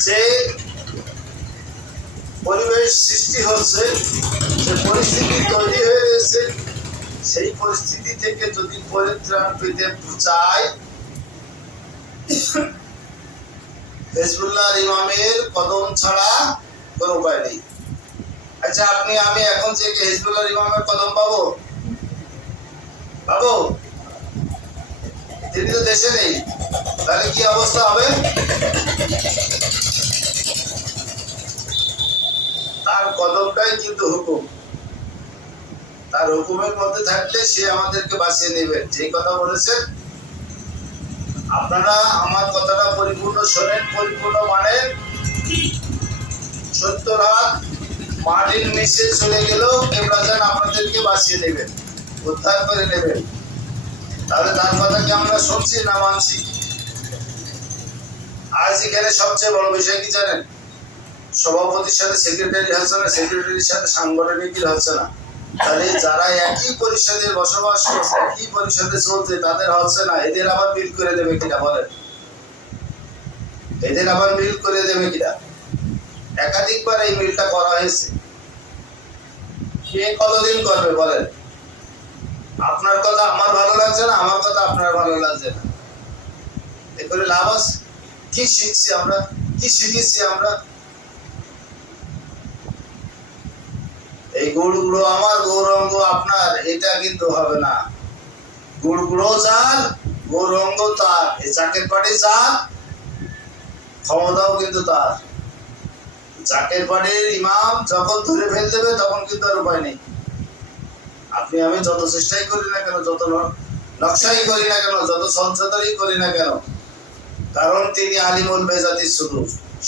যে পরিবেশ সৃষ্টি হচ্ছে, যে পরিস্থিতি তৈরি হয়ে রয়েছে সেই পরিস্থিতি থেকে যদি পরিত্রাণ পেতে চায় হেজবুল্লাহ ইমামের কদম ছাড়া কোনো উপায় নেই। আচ্ছা আপনি, আমি এখন যে হেজবুল্লাহ ইমামের কদম পাবো? পাবো? তিনি তো দেশে নেই। তাহলে কি অবস্থা হবে তার কদমটাই কিন্তু হুকুম। তার হুকুমের মধ্যে থাকলে সে আমাদেরকে বাঁচিয়ে নেবেন যে কথা বলেছেন, আপনারা আমার কথাটা পরিপূর্ণ শোনেন, পরিপূর্ণ মানে সত্তর হাত মাটির নিচে চলে গেলেও কেবলাজান আপনাদেরকে বাঁচিয়ে নেবেন, উদ্ধার করে নেবেন। তাহলে তার কথা কি আমরা শুনছি না মানছি? আজ এখানে সবচেয়ে বড় বিষয় কি জানেন? সভাপতির সাথে সেক্রেটারি হচ্ছে না সেক্রেটারির সাথে সাংগঠনিক হচ্ছে না। তাহলে যারা একই পরিষদে বসবাস করছে, একই পরিষদে চলছে, তাদের হচ্ছে না, এদের আবার বিল করে দেবে কিনা বলেন? এদের আবার বিল করে দেবে কিনা? একাধিকবার এই বিলটা করা হয়েছে। কে কতদিন করবে বলেন? আপনার কথা আমার ভালো লাগছে না, আমার কথা আপনার ভালো লাগছে না। এ করে লাভ আছে? কি শিখছি আমরা? কি শিখেছি আমরা? এই গুড় গুঁড়ো আমার গৌরঙ্গ আপনার, এটা কিন্তু হবে না। গুড় গুঁড়ো যার গৌরঙ্গ তার, এই চাকের পাটি যার ক্ষমতাও কিন্তু তার। চাকের পাটির ইমাম যখন ধরে ফেল দেবে, তখন কিন্তু আর উপায় নেই। আপনি, আমি যত চেষ্টাই করি না কেন, যত নকশাই করি না কেন, যত সঞ্চতারই করি না কেন, কারণ তিনি আলিমুল বেজাতির শুধু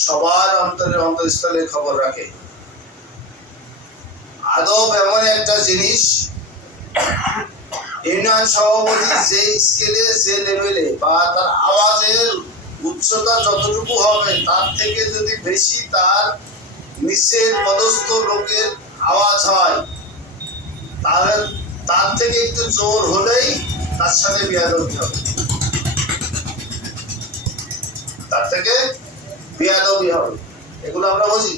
সবার অন্তরে অন্তরস্থলে খবর রাখে। আদব এমন একটা জিনিস ইউনিয়ন সভাপতি যে স্কেলে যে লেভেলে বা তার আওয়াজের উচ্চতা যতটুকু হবে, তার থেকে যদি বেশি তার নিচের পদস্থ লোকের আওয়াজ হয়, তাহলে তার থেকে একটু জোর হলেই তার সাথে বিয়াদবি হবে। তার থেকে বিয়াদবি হবে। এগুলো আমরা বুঝি।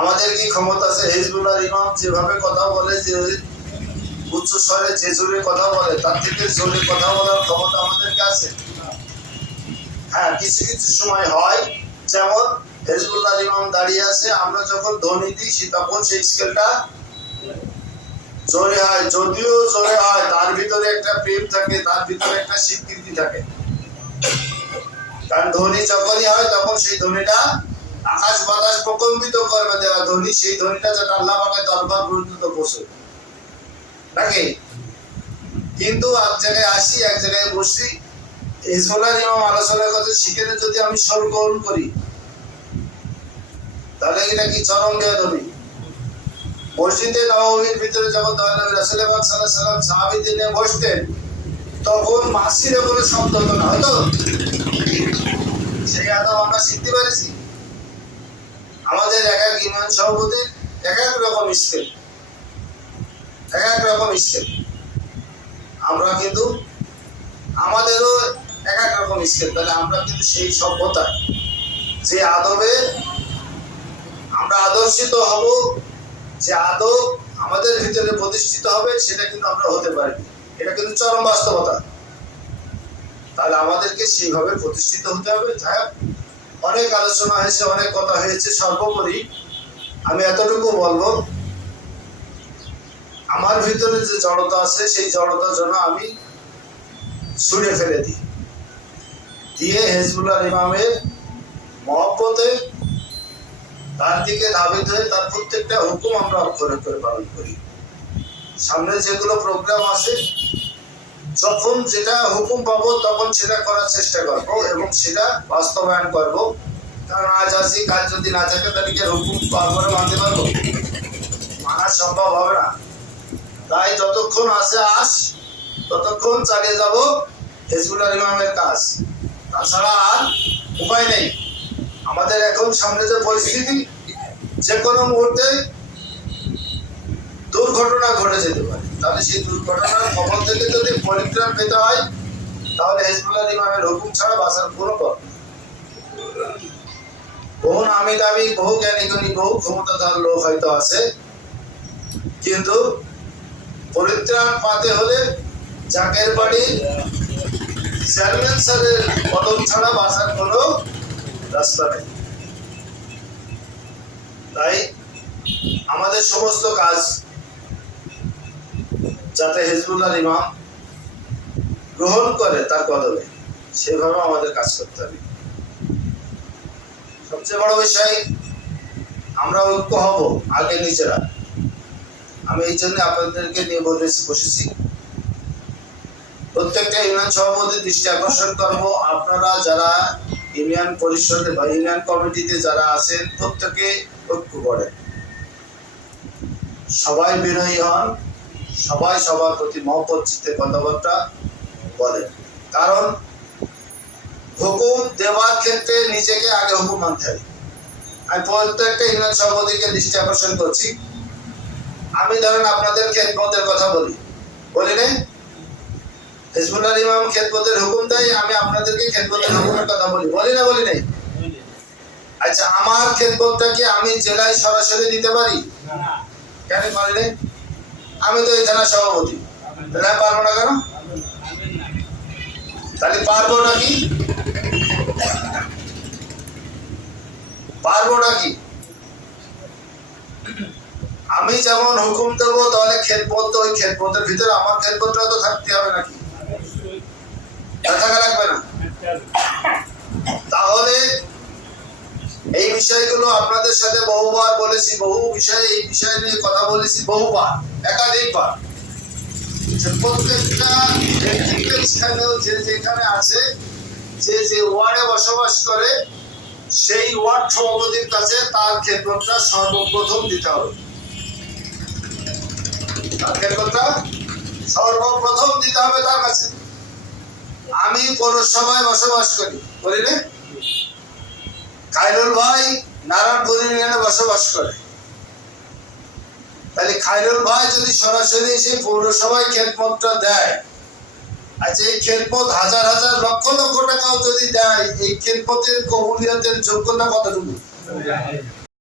আমাদের কি ক্ষমতা আছে? হিজবুল্লাহ ইমাম যেভাবে কথা বলে, যে উচ্চ স্বরে যে জোরে কথা বলে, তার থেকে জোরে কথা বলার ক্ষমতা আমাদেরকে আছে। হ্যাঁ কিছু কিছু সময় হয়, যেমন হেজবুল্লাহ ইমাম দাঁড়িয়ে আছে, আমরা যখন ধ্বনি দিই, তখন সেই স্কেলটা জোরে হয়। যদিও জোরে হয়, তার ভিতরে একটা প্রেম থাকে, তার ভিতরে একটা স্বীকৃতি থাকে। কারণ ধ্বনি যখনই হয়, তখন সেই ধ্বনিটা আকাশ বাতাস প্রকম্পিত করবে দেওয়া ধ্বনি সেই ধ্বনিটা যাতে আল্লাহ পাকের দরবার পর্যন্ত পৌঁছে নাকি? কিন্তু এক জায়গায় আসি, এক জায়গায় বসি। ইমাম যদি আমি করি, তাহলে চরম মসজিদে নবমীর ভিতরে যখন দয়ানবী রাসূল পাক সাল্লাল্লাহু আলাইহি সাল্লাম বসতেন, তখন মাসির কোনো শব্দ হতো না হয়তো সেই আমরা শিখতে পেরেছি। আমাদের এক এক ইউনিয়ন সভাপতির এক এক রকম স্কেল। এক এক রকম স্কেল। আমরা কিন্তু আমাদেরও এক এক রকম স্কেল। তাহলে আমরা কিন্তু সেই সভ্যতা, যে আদবে আমরা আদর্শিত হব, যে আদব আমাদের ভিতরে প্রতিষ্ঠিত হবে, সেটা কিন্তু আমরা হতে পারি। এটা কিন্তু চরম বাস্তবতা। তাহলে আমাদেরকে সেইভাবে প্রতিষ্ঠিত হতে হবে। যাই অনেক আলোচনা হয়েছে, অনেক কথা হয়েছে, সর্বোপরি আমি এতটুকু বলব, আমার ভিতরে যে জড়তা আছে, সেই জড়তার জন্য আমি ছুঁড়ে ফেলে দিই। দিয়ে হেজবুল্লাহ ইমামের মহব্বতে তার দিকে ধাবিত হয়ে তার প্রত্যেকটা হুকুম আমরা অক্ষরে করে পালন করি। সামনে যেগুলো প্রোগ্রাম আছে যখন যেটা হুকুম পাবো, তখন সেটা করার চেষ্টা করব এবং সেটা বাস্তবায়ন করব। কারণ আজ আছি কাজ যদি না থাকে, তাহলে হুকুম করে মানতে পারব? মানা সম্ভব হবে না। তাই যতক্ষণ আছে, আস। ততক্ষণ চালিয়ে যাব হেজবুল্লাহ ইমামের কাজ। তাছাড়া আর উপায় নেই। আমাদের এখন সামনে যে পরিস্থিতি যে কোনো মুহূর্তে দুর্ঘটনা ঘটে যেতে পারে। তাহলে সেই দুর্ঘটনার খবর থেকে যদি পরিত্রাণ পেতে হয়, তাহলে হেজবুল্লাহ ইমামের হুকুম ছাড়া বাঁচার কোনো পথ নেই। নামি দামি, বহু জ্ঞানী গুণী বহু ক্ষমতাধর লোক হয়তো আছে কিন্তু পরিত্রাণ পাতে হলে জাকের বাড়ি চেয়ারম্যান স্যারের কদম ছাড়া বাঁচার কোনো রাস্তা নেই তাই আমাদের সমস্ত কাজ যাতে হিজবুল্লাহ ইমাম গ্রহণ করে তার কদমে সেভাবে আমাদের কাজ করতে হবে। সবচেয়ে বড় বিষয়, আমরা ঐক্য হব আগে নিজেরা। আমি এই জন্য আপনাদেরকে নিয়ে বলেছি বসেছি। প্রত্যেকটা ইউনিয়ন সভাপতির দৃষ্টি আকর্ষণ করব। আপনারা যারা ইউনিয়ন পরিষদে বা ইউনিয়ন কমিটিতে যারা আছেন, প্রত্যেকে ঐক্য করেন। সবাই বিনয়ী হন। সবাই সবার প্রতি মহব্বত চিত্তে কথাবার্তা বলেন কারণ হুকুম দেওয়ার ক্ষেত্রে নিজেকে আগে হুকুম মানতে হবে। আমি প্রত্যেকটা ইউনিয়ন সভাপতিকে দৃষ্টি আকর্ষণ করছি। আমি ধরেন আপনাদের খেদমতের কথা বলি। বলি না হিজবুল্লাহ ইমাম খেদমতের হুকুম দেয় আমি আপনাদেরকে খেদমতের হুকুমের কথা বলি। বলি না বলি নাই? আচ্ছা আমার খেদমতটা কি আমি জেলায় সরাসরি দিতে পারি? কেন পারি নাই? আমি তো এই থানার সভাপতি। আমি পারব না কেন? তাহলে পারব নাকি পারব নাকি আমি যেমন হুকুম দেবো, তাহলে তো ওই খেদমতের ভিতরে আমার খেদমতটা তো থাকতে হবে নাকি? থাকা লাগবে না? তাহলে এই বিষয়গুলো আপনাদের সাথে বহুবার বলেছি, বহু বিষয়ে এই বিষয় নিয়ে কথা বলেছি, বহুবার, একাধিকবার। যে প্রত্যেকটা যে যেখানে আছে, যে যে ওয়ার্ডে বসবাস করে, সেই ওয়ার্ড সভাপতির কাছে তার ক্ষেত্রটা সর্বপ্রথম দিতে হবে। তার ক্ষেত্রটা সর্বপ্রথম দিতে হবে তার কাছে। আমি পৌরসভায় বসবাস করি করি না। খাইরুল ভাই নারায়ণপুর ইউনিয়নে বসবাস করে। তাহলে খাইরুল ভাই যদি সরাসরি সেই পৌরসভায় খেদমতটা দেয় আচ্ছা এই খেদমত হাজার হাজার লক্ষ লক্ষ টাকাও যদি দেয়, এই খেদমতের কবুলিয়াতের যোগ্যতা কতটুকু?